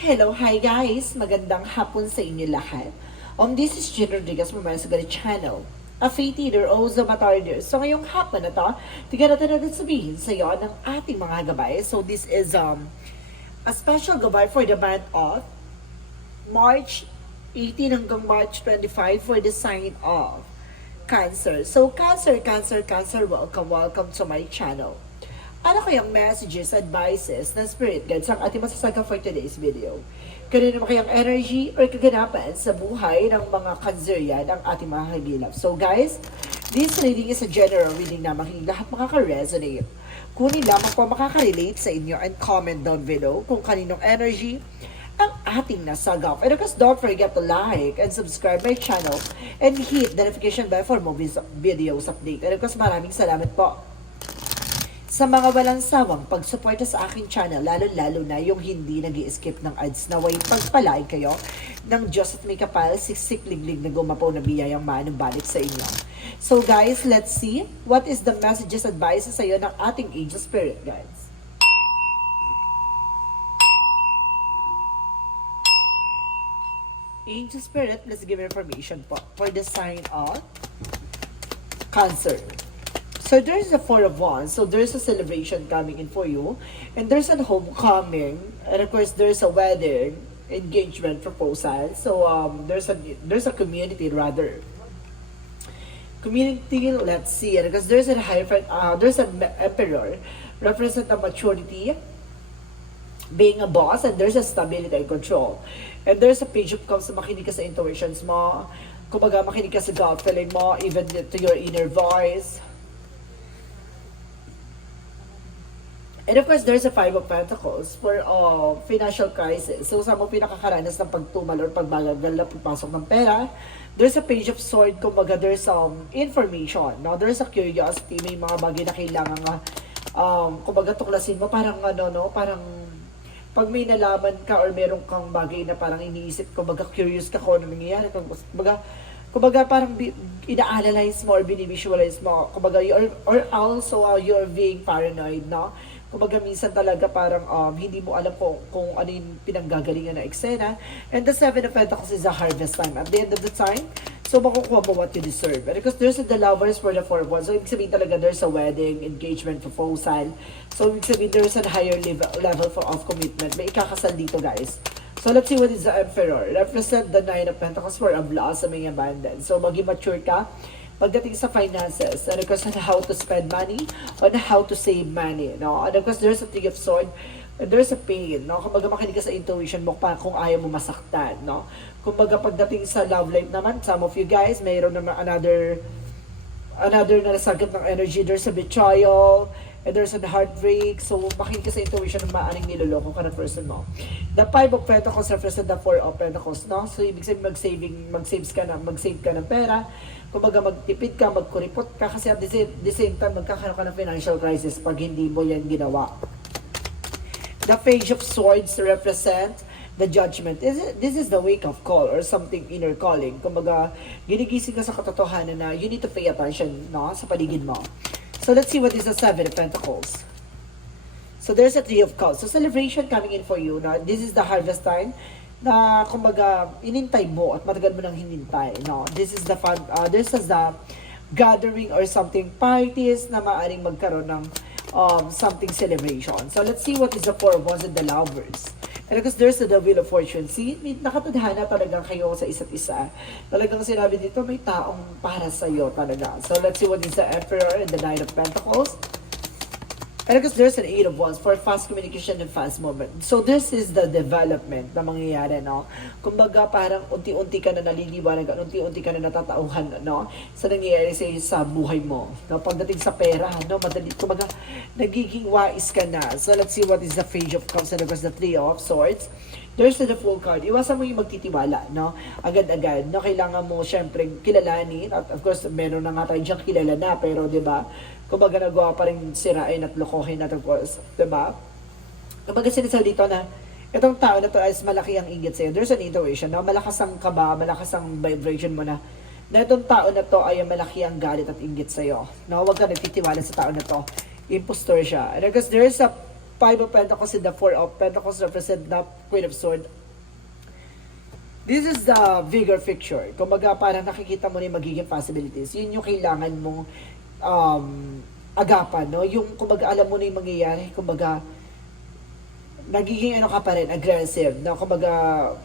Hello, hi guys! Magandang hapon sa inyo lahat. This is Jen Rodriguez from my Sagari channel. A faith eater, also matarder. So ngayong hapon na to, tignan natin sabihin sa iyo ng ating mga gabay. So this is a special gabay for the month of March 18 hanggang March 25 for the sign of Cancer. So Cancer, welcome to my channel. Ano kayang messages, advices, na spirit guides ang ating masasaga for today's video? Kanino kayang energy or kaganapan sa buhay ng mga Cancerian ang ating mga kaibigan? So guys, this reading is a general reading na makinig lahat makaka-resonate. Kunin lamang po makaka-relate sa inyo and comment down below kung kaninong energy ang ating nasagap. And of course, don't forget to like and subscribe my channel and hit the notification bell for more videos update. And of course, maraming salamat po sa mga walang sawang pagsuporta sa aking channel, lalo-lalo na yung hindi nag-i-skip ng ads. Naway pagpalain kayo ng Diyos at may kapal, siksik liglig na gumapaw na biyayang manumbalik sa inyo. So guys, let's see what is the messages, advices sa iyo ng ating angel spirit guides. Angel spirit, let's give information po for the sign of Cancer. So there's a Four of Wands, so there's a celebration coming in for you, and there's a homecoming, and of course there's a wedding, engagement proposal. So there's a community rather. Community, let's see, and because there's a Hierophant, there's an Emperor, represent a maturity, being a boss, and there's a stability and control. And there's a Page of Cups na makinig ka sa intuitions mo, kumbaga makinig ka sa gut feeling mo, even to your inner voice. And of course, there's a Five of Pentacles for financial crisis. So, sa mga pinakakaranas ng pagtumal or pagbagal na pagpasok ng pera, there's a Page of Sword, kumbaga there's information, no? There's a curiosity, may mga bagay na kailangan kumbaga tuklasin mo, parang parang pag may nalaman ka or meron kang bagay na parang iniisip, kumbaga curious ka kung ano nangyayari, kumbaga parang ina-analyze mo or binivisualize mo, kumbaga or also you're being paranoid, no? Kumbaga minsan talaga parang hindi mo alam kung ano yung pinanggagalingan na eksena. And the Seven of Pentacles is a harvest time. At the end of the time, so makukuha mo what you deserve. And because there's the lovers for the Four of Wands. So ibig sabihin talaga there's a wedding, engagement, proposal. So ibig sabihin there's a higher level of commitment. May ikakasal dito guys. So let's see what is the Emperor. Represent the Nine of Pentacles for a blossoming abundance. So maging mature ka pagdating sa finances, and of course on how to spend money, on how to save money, no? And of course there's a Three of Swords, and there's a pain, no? Kumbaga makinig ka sa intuition mo pa kung ayaw mo masaktan, no? Kumbaga pagdating sa love life naman, some of you guys, mayroon naman another na nasagap ng energy, there's a betrayal, and there's a heartbreak. So makinig ka sa intuition ng maaring niloloko ka na person mo. The Five of Pentacles represent the Four of Pentacles, no? So ibig sabihin mag-save ka ng pera. Kumbaga magtipid ka, magkuripot ka, kasi at the same time magkakaroon ka ng financial crisis pag hindi mo yan ginawa. The Page of Swords represent the judgment. This is the wake of call or something inner calling. Kumbaga ginigising ka sa katotohanan na you need to pay attention, no, sa paligid mo. So let's see what is the Seven of Pentacles. So there's a Three of Cups. So celebration coming in for you. No? This is the harvest time na kumbaga inintay mo at matagal mo nang hinintay. No? This is the gathering or something parties na maaring magkaroon ng something celebration. So let's see what is the Four of Wands and the Lovers. And because there's the Wheel of Fortune. See, nakatadhana talaga kayo sa isa't isa. Talagang sinabi dito, may taong para sa'yo talaga. So let's see what is the Emperor and the Nine of Pentacles. And because there's an Eight of Wands for fast communication and fast movement. So this is the development na mangyayari, no? Kumbaga parang unti-unti ka na naliliwanag, unti-unti ka na natatauhan, no? Sa nangyayari sa buhay mo. No? Pagdating sa pera, no? Madali, kumbaga nagiging wise ka na. So let's see what is the Page of Cups and of course the Three of Swords. There's the Full card. Iwasan mo yung magtitiwala, no? Agad-agad, no? Kailangan mo syempre kilalanin. At of course, meron na nga tayo diyang kilala na, pero di ba? Kumbaga nagawa pa rin sirain at lokohin at of course, diba? Kumbaga sinasabi dito na itong tao na to is malaki ang inggit sa'yo. There's an intuition, no? Malakas ang kaba, malakas ang vibration mo na itong tao na to ay malaki ang galit at inggit sa'yo. No? Huwag ka nagtitiwala sa tao na to. Impostor siya. And because there is a Five of Pentacles and the Four of Pentacles represent the Queen of Swords. This is the bigger picture. Kumbaga, parang nakikita mo na yung magiging possibilities. Yun yung kailangan mong agapan, no? Yung, kumbaga, alam mo na yung mangyayari. Kumbaga, nagiging ano ka pa rin, aggressive, no? Kumbaga,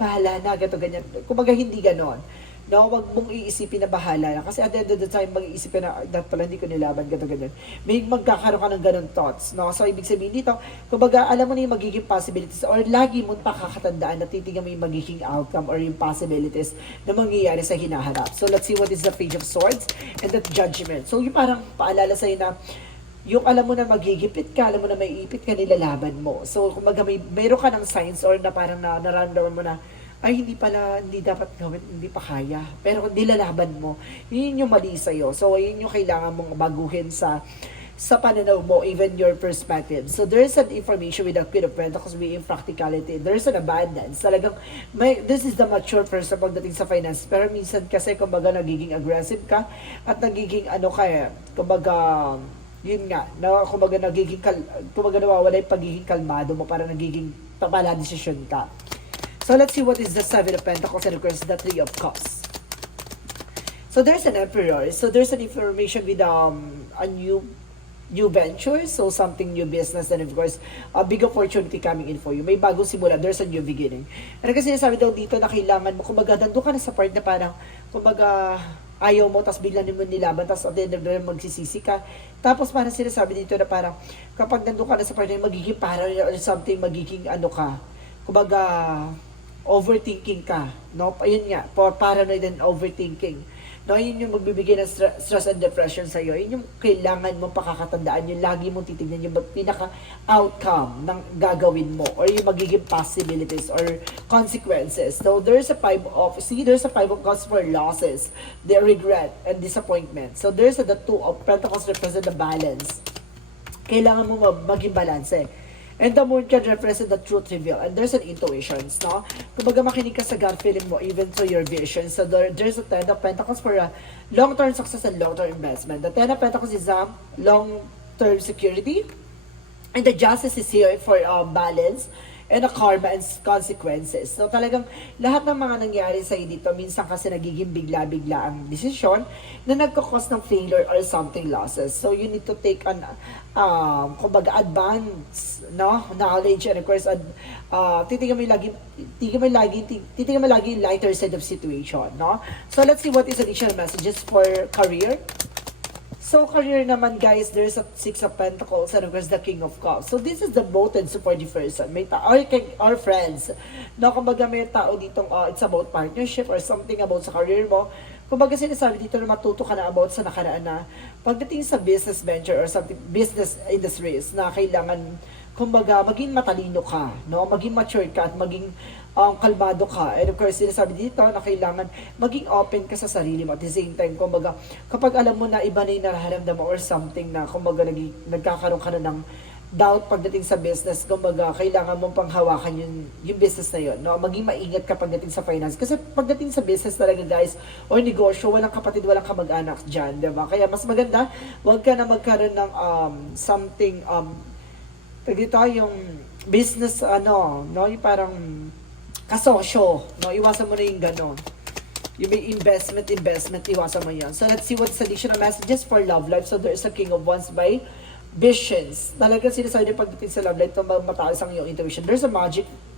bahala na, gato, ganyan. Kumbaga, hindi ganon. No, wag mong iisipin na bahala na. Kasi at the end of the time, mag-iisipin na, dapat pala hindi ko nilaban, gato, ganyan. May magkakaroon ka ng ganon thoughts, no? So, ibig sabihin dito, kumbaga, alam mo na yung magiging possibilities or lagi mo pakakatandaan na titignan mo yung magiging outcome or yung possibilities na mangyayari sa hinaharap. So, let's see what is the Page of Swords and the Judgment. So, yung parang paalala sa'yo na yung alam mo na magigipit ka, alam mo na may ipit ka, nilalaban mo. So, kumbaga, mayroon ka ng signs or na parang nararamdaman mo na, ay hindi dapat gawin, hindi pa kaya. Pero kung nilalaban mo, yun yung mali sa'yo. So, yun yung kailangan mong baguhin sa pananaw mo, even your perspective. So, there's an information with the Queen of Pentacles being practicality. There's an abundance. Talagang, this is the mature person pagdating sa finance. Pero minsan kasi, kumbaga, nagiging aggressive ka at nagiging kumbaga, yun nga, kumbaga nawawala yung pagiging kalmado mo para nagiging pala desisyon ka. So let's see what is the Seven of Pentacles and of course the Three of Cups. So there's an Emperor. So there's an information with a new venture, so something new business, and of course a big opportunity coming in for you. May bagong simula, there's a new beginning. And kasi sinasabi daw dito na kailangan mo, kumbaga nandun ka na sa part na parang, kumbaga ayaw mo, tapos bigla mo nilaban, tapos at the end of the day, magsisisi ka. Tapos parang sinasabi dito na parang, kapag nandun ka na sa part na magiging paranoid or something, magiging kumbaga, overthinking ka, no? Ayun nga, paranoid and overthinking. No, yun yung magbibigay ng stress and depression sa iyo. Yun yung kailangan mong pakakatandaan, yung lagi mong titignan yung pinaka-outcome ng gagawin mo or yung magiging possibilities or consequences. So, there's a five of cups for losses, the regret, and disappointment. So, there's the Two of Pentacles represent the balance. Kailangan mo maging balance eh. And the Moon can represent the truth reveal. And there's an intuitions, no? Kumbaga makinig ka sa gut feeling mo, even to your vision. So there's a Ten of Pentacles for a long-term success and long-term investment. The Ten of Pentacles is a long-term security. And the Justice is here for balance and a karma and consequences. So talagang lahat ng mga nangyari sa'yo dito, minsan kasi nagiging bigla-bigla ang desisyon na nagkakos ng failure or something losses. So you need to take an kumbaga advance, no, knowledge, and of course titingnan mo lagi yung lighter side of situation, no? So let's see what is additional messages for career. So, career naman guys, there's a Six of Pentacles and of course the King of Cups. So, this is the both and supportive person. May or friends. No, kumbaga may tao ditong it's about partnership or something about sa career mo. Kumbaga sinasabi dito na matuto ka na about sa nakaraan na pagdating sa business venture or something, business industries na kailangan, kumbaga, maging matalino ka, no? Maging mature ka at maging kalmado ka. And of course, sinasabi dito na kailangan maging open ka sa sarili mo. At the same time, kumbaga, kapag alam mo na iba na yung nararamdaman mo or something na, kumbaga, nagkakaroon ka na ng doubt pagdating sa business, kumbaga, kailangan mong panghawakan yung business na yun. No? Maging maingat ka pagdating sa finance. Kasi pagdating sa business talaga, guys, o negosyo, walang kapatid, walang kamag-anak dyan, diba? Kaya mas maganda, wag ka na magkaroon ng something, dito yung business, no? Yung parang kasosyo, no? Iwasan mo na yung gano'n. Yung may investment, iwasan mo yan. So, let's see what's additional messages for love life. So, there's a King of Wands by Visions. Talagang sinasabi niya pagdating sa love life, ito mataas ang iyong intuition. There's a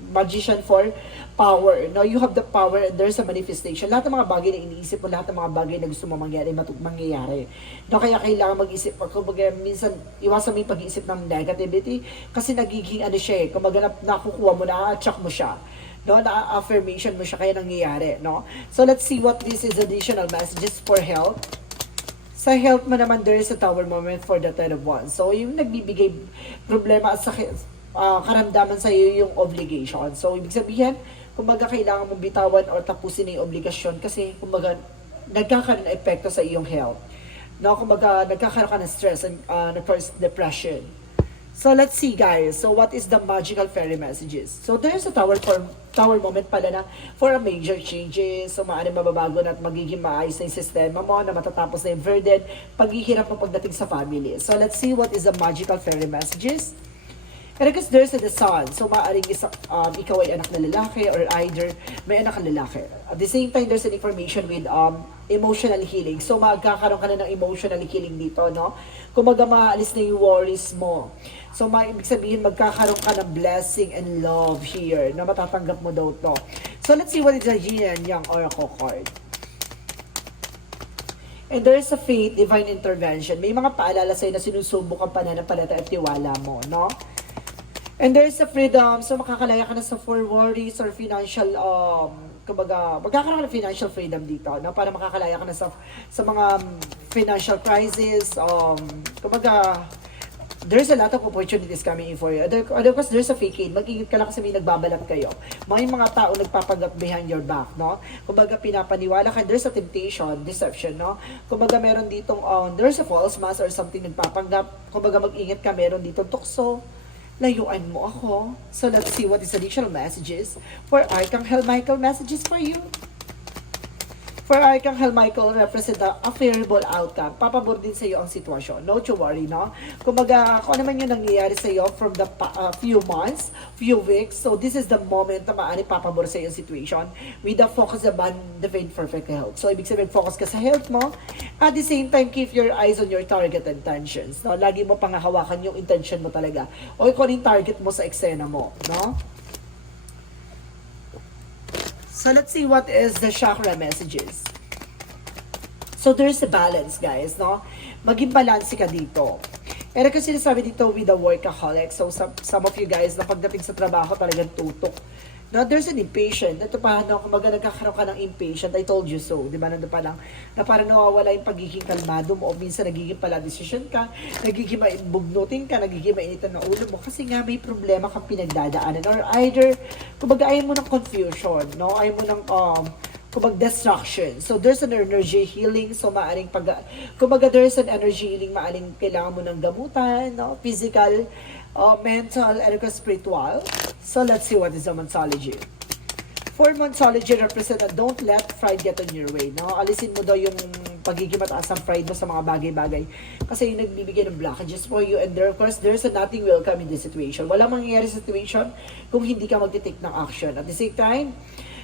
magician for power. No, you have the power and there's a manifestation. Lahat ng mga bagay na iniisip mo, lahat ng mga bagay na gusto mo mangyayari. No, kaya kailangan mag-isip. Kumbaga, minsan, iwasan mo yung pag-iisip ng negativity kasi nagiging siya eh. Kumbaga, nakukuha mo, na-attract mo siya. No, na-affirmation mo siya kaya nangyayari, no? So, let's see what this is additional messages for health. Sa health mo naman, there is a tower moment for the Ten of Wands. So, yung nagbibigay problema at sakit, karamdaman sa iyo yung obligation. So, ibig sabihin, kumbaga kailangan mong bitawan or tapusin yung obligasyon kasi kumbaga nagkakaroon ng epekto sa iyong health. No, kumbaga nagkakaroon ka ng stress and depression. So, let's see guys. So, what is the magical fairy messages? So, there's a tower moment pala na for a major changes. So, maaaring mababago na at magiging maayos na yung sistema mo na matatapos na yung burden, paghihirap mo pagdating sa family. So, let's see what is the magical fairy messages. And because there's the sun, so maaaring ikaw ay anak na lalaki or either may anak na lalaki. At the same time, there's an information with emotional healing. So magkakaroon ka na ng emotional healing dito, no? Kumaga maalis na yung worries mo. So ibig sabihin, magkakaroon ka ng blessing and love here na matatanggap mo daw to. So let's see what is the Yin and Yang Oracle card. And there is a faith, divine intervention. May mga paalala sa'yo na sinusubok ang pananampalataya at tiwala mo, no? And there is a freedom. So makakalaya ka na sa for worries or financial, kumbaga, magkakaroon ka ng financial freedom dito, no? Para makakalaya ka na sa mga financial crisis, kumbaga, there's a lot of opportunities coming in for you. And of course, there's a fake it. Mag-ingat ka lang kasi may nagbabalat kayo. May mga tao nagpapanggap behind your back, no? Kumbaga, pinapaniwala ka. There's a temptation, deception, no? Kumbaga, meron ditong, there's a false mask or something nagpapanggap. Kumbaga, mag-ingat ka. Meron ditong tukso. Layuan mo ako. So, let's see what is additional messages for Archangel Michael messages for you. For Archangel Michael, represent a favorable outcome. Papabor din sa iyo ang sitwasyon. No to worry, no? Kumbaga, kung ano man yung nangyayari sa iyo from the few months, few weeks, so this is the moment na maaari papabor sa iyo ang situation with the focus upon divine perfect health. So, ibig sabihin, focus ka sa health mo. At the same time, keep your eyes on your target intentions. No? Lagi mo pangahawakan yung intention mo talaga. O kung ano yung target mo sa eksena mo. No? So, let's see what is the chakra messages. So, there's a balance, guys, no? Maging balance ka dito. Pero kasi sinasabi dito with the workaholic. So, some of you guys, na pagdating sa trabaho, talagang tutok. Now, there's an impatient. Ito pa, no, kumaga nagkakaroon ka ng impatient. I told you so. Di ba? Nandun pa lang, na parang nawawala yung pagiging kalmado mo o minsan nagiging pala decision ka, nagiging bugnutin ka, nagiging mainitan na ulo mo kasi nga may problema kang pinagdadaanan or either, kumaga ayaw mo ng confusion, no? Ayaw mo ng, kumbaga destruction. So, there's an energy healing. So, maaring kumbaga there's an energy healing, maaring kailangan mo ng gamutan, no? Physical, mental, and spiritual. So, let's see what is the Monsology. For Monsology, represent don't let pride get in your way. No? Alisin mo daw yung pagiging mataas ang pride mo sa mga bagay-bagay. Kasi yung nagbibigay ng blockages for you. And there, of course, there's a nothing will come in this situation. Walang mangyayari sa situation kung hindi ka magtitake ng action. At the same time,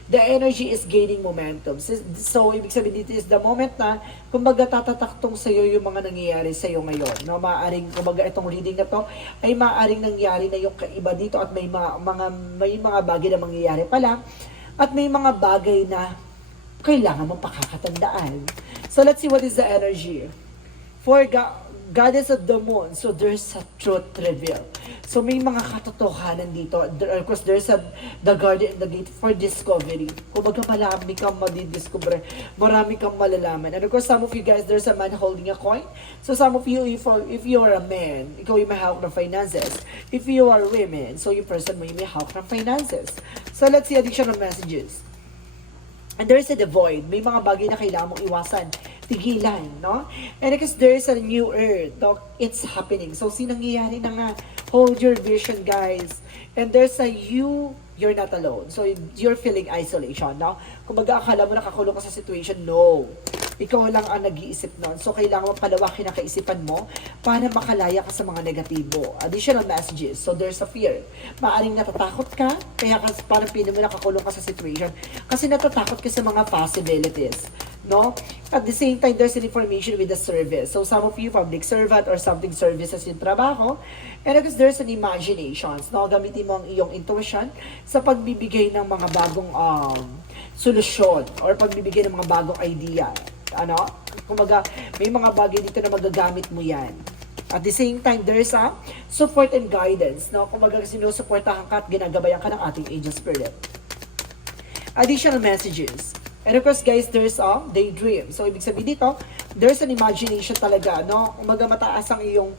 the energy is gaining momentum. So, ibig sabihin dito is the moment na, kumbaga tatataktong sa'yo yung mga nangyayari sa'yo ngayon. No? Maaaring, kumbaga itong reading na to, ay maaaring nangyari na yung kaiba dito at may mga bagay na mangyayari pala at may mga bagay na kailangan mong pakakatandaan. So, let's see what is the energy. For Goddess of the Moon, so there's a truth reveal. So may mga katotohanan dito. Of course, there's the Guardian and the Gate for discovery. Kumbaga marami kang madidiscover, marami kang malalaman. And of course, some of you guys, there's a man holding a coin. So some of you, if you are a man, ikaw yung may hawak ng finances. If you are women, so yung person mo yung may hawak ng finances. So let's see additional messages. And there's a void. May mga bagay na kailangan mong iwasan. Tigilan, no? And because there is a new earth, no? It's happening. So, sinangyayari na nga. Hold your vision, guys. And there's a you're not alone. So, you're feeling isolation, no? Kung akala mo nakakulong ka sa situation, no. Ikaw lang ang nag-iisip nun. So, kailangan mo palawakin ang kaisipan mo para makalaya ka sa mga negatibo. Additional messages. So, there's a fear. Maaring natatakot ka, kaya parang pinin mo nakakulong ka sa situation. Kasi natatakot ka sa mga possibilities. No? At the same time, there's an information with the service. So, some of you, public servant or something services yung trabaho. And because there's an imaginations. No? Gamitin mo ang iyong intuition sa pagbibigay ng mga bagong solusyon or pagbibigay ng mga bagong idea. Ano? Kumaga, may mga bagay dito na magagamit mo yan. At the same time, there's a support and guidance. No? Kumaga, sinusuportahan ka at ginagabayan ka ng ating angel spirit. Additional messages. And of course, guys, there's a daydream. So, ibig sabihin dito, there's an imagination talaga, no? Kumaga, mataas ang iyong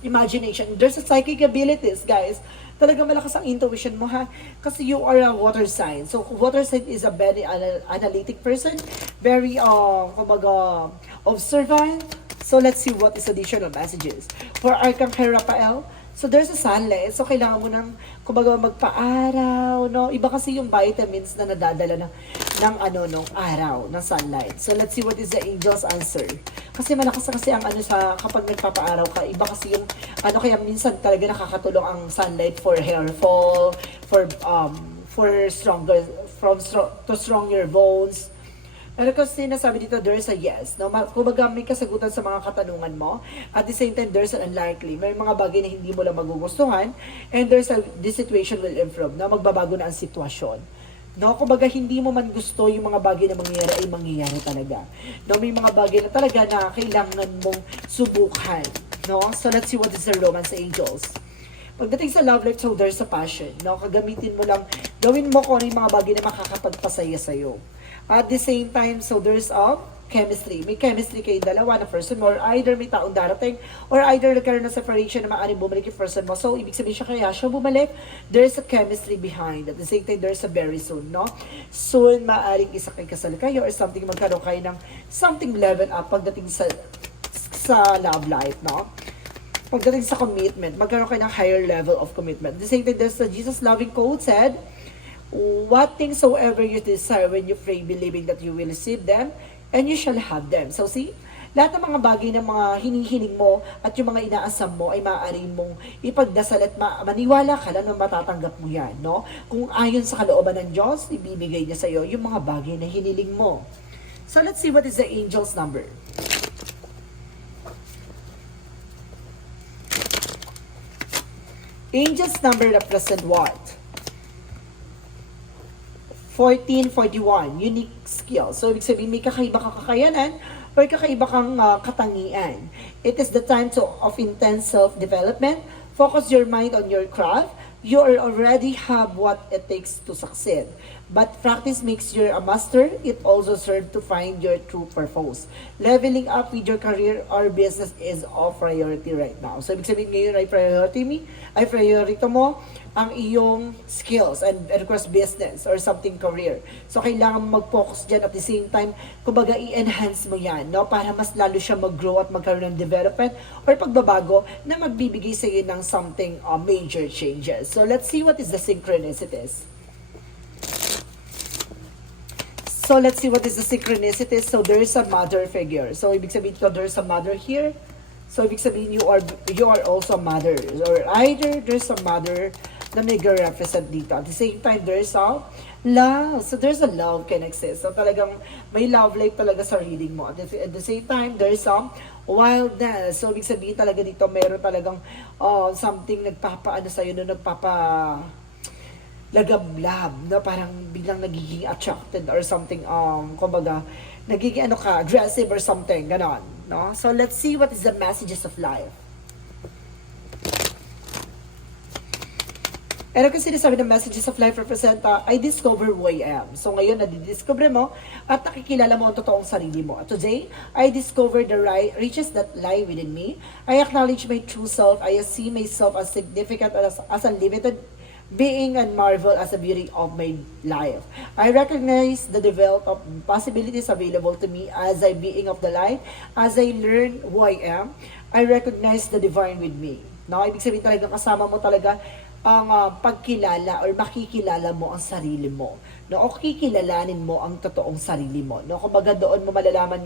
imagination. There's a psychic abilities, guys. Talaga malakas ang intuition mo, ha? Kasi you are a water sign. So, water sign is a very analytic person. Very, observant. So, let's see what is additional messages. For Archangel Raphael, So there's a sunlight. So kailangan mo ng kumbaga magpa-araw, no? Iba kasi yung vitamins na nadadala ng nung araw, ng sunlight. So let's see what is the angel's answer. Kasi malakas na kasi ang sa kapag nagpapa-araw ka, iba kasi yung kaya minsan talaga nakakatulong ang sunlight for hair fall, for to stronger bones. Pero kasi sinasabi dito, there's a yes. No? Kumbaga may kasagutan sa mga katanungan mo. At the same time, there's an unlikely. May mga bagay na hindi mo lang magugustuhan. And this situation will improve. No? Magbabago na ang sitwasyon. No? Kumbaga hindi mo man gusto yung mga bagay na mangyayari ay mangyayari talaga. No? May mga bagay na talaga na kailangan mong subukan. No? So let's see what is the romance angels. Pagdating sa love life, so there's a passion. No? Kagamitin mo lang, gawin mo kung ano yung mga bagay na makakapagpasaya sa'yo. At the same time, so there's chemistry. May chemistry kayong dalawa na person mo, or either may taong darating, or either nagkaroon ng separation na maaaring bumalik yung person mo. So, ibig sabihin siya kaya siya bumalik, there's a chemistry behind. At the same time, there's a very soon, no? Soon, maaaring isakay-kasal kayo or something, magkaroon kayo ng something level up pagdating sa love life, no? Pagdating sa commitment, magkaroon kayo ng higher level of commitment. At the same time, there's the Jesus loving quote said, what things soever you desire when you pray, believing that you will receive them, and you shall have them. So see, lahat ng mga bagay na mga hinihiling mo at yung mga inaasam mo ay maaari mong ipagdasal at maniwala ka na matatanggap mo yan. No? Kung ayon sa kalooban ng Diyos, ibibigay niya sa iyo yung mga bagay na hiniling mo. So let's see what is the angel's number. Angel's number represent what? 1441, unique skill. So, ibig sabihin, may kakaiba kang kakayanan or kakaiba kang katangian. It is the time of intense self-development. Focus your mind on your craft. You already have what it takes to succeed. But practice makes you a master. It also serves to find your true purpose. Leveling up with your career or business is of priority right now. So, ibig sabihin ngayon ay priority mo ang iyong skills and request business or something career. So, kailangan mag-focus dyan at the same time, kumbaga i-enhance mo yan, no? Para mas lalo siya mag-grow at magkaroon ng development or pagbabago na magbibigay sa iyo ng something major changes. So, let's see what is the synchronicities. So, let's see what is the synchronicities. So, there is a mother figure. So, ibig sabihin ko, there is a mother here. So, ibig sabihin, you are also a mother. Or either there's a mother na may represent dito. At the same time, there's a love. So, there's a love can exist. So, talagang may love life talaga sa reading mo. At the same time, there's a wildness. So, ibig sabihin talaga dito, meron talagang something nagpapaano sa'yo, lagablab, na parang biglang nagiging attracted or something, kumbaga, nagiging aggressive or something, ganon. No? So, let's see what is the messages of life. Pero kasi sinasabi ng messages of life represent, I discover who I am. So ngayon, nadidiscover mo at nakikilala mo ang totoong sarili mo. At today, I discover the riches that lie within me. I acknowledge my true self. I see myself as significant, as unlimited being, and marvel as the beauty of my life. I recognize the development of possibilities available to me as a being of the light. As I learn who I am, I recognize the divine with me. No, ibig sabihin talaga kasama mo talaga ang pagkilala or makikilala mo ang sarili mo. No, o kikilalanin mo ang totoong sarili mo. No, kumbaga doon mo malalaman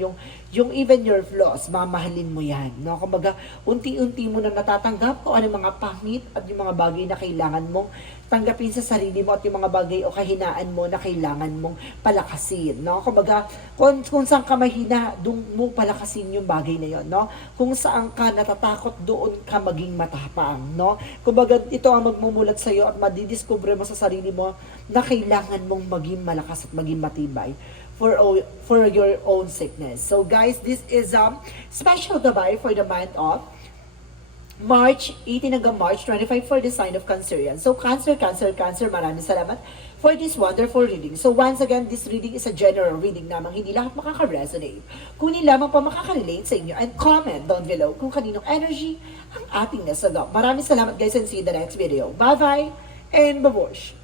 yung even your flaws, mamahalin mo 'yan. No, kumbaga unti-unti mo na natatanggap kung ano mga pangit at yung mga bagay na kailangan mong tanggapin sa sarili mo at yung mga bagay o kahinaan mo na kailangan mong palakasin, no? Kumbaga, kung saan ka mahina, doon mo palakasin yung bagay na yon, no? Kung saan ka natatakot, doon ka maging matapang, no? Kumbaga, ito ang magmumulat sa iyo at madidiscover mo sa sarili mo na kailangan mong maging malakas at maging matibay for your own sickness. So guys, this is special gabay for the month of March 18 hanggang March 25 for the sign of Cancer yan. So Cancer, maraming salamat for this wonderful reading. So once again, this reading is a general reading namang hindi lahat makaka-resonate. Kunin lamang pa makaka-relate sa inyo and comment down below kung kaninong energy ang ating nasagap. Maraming salamat guys and see you in the next video. Bye-bye and babush!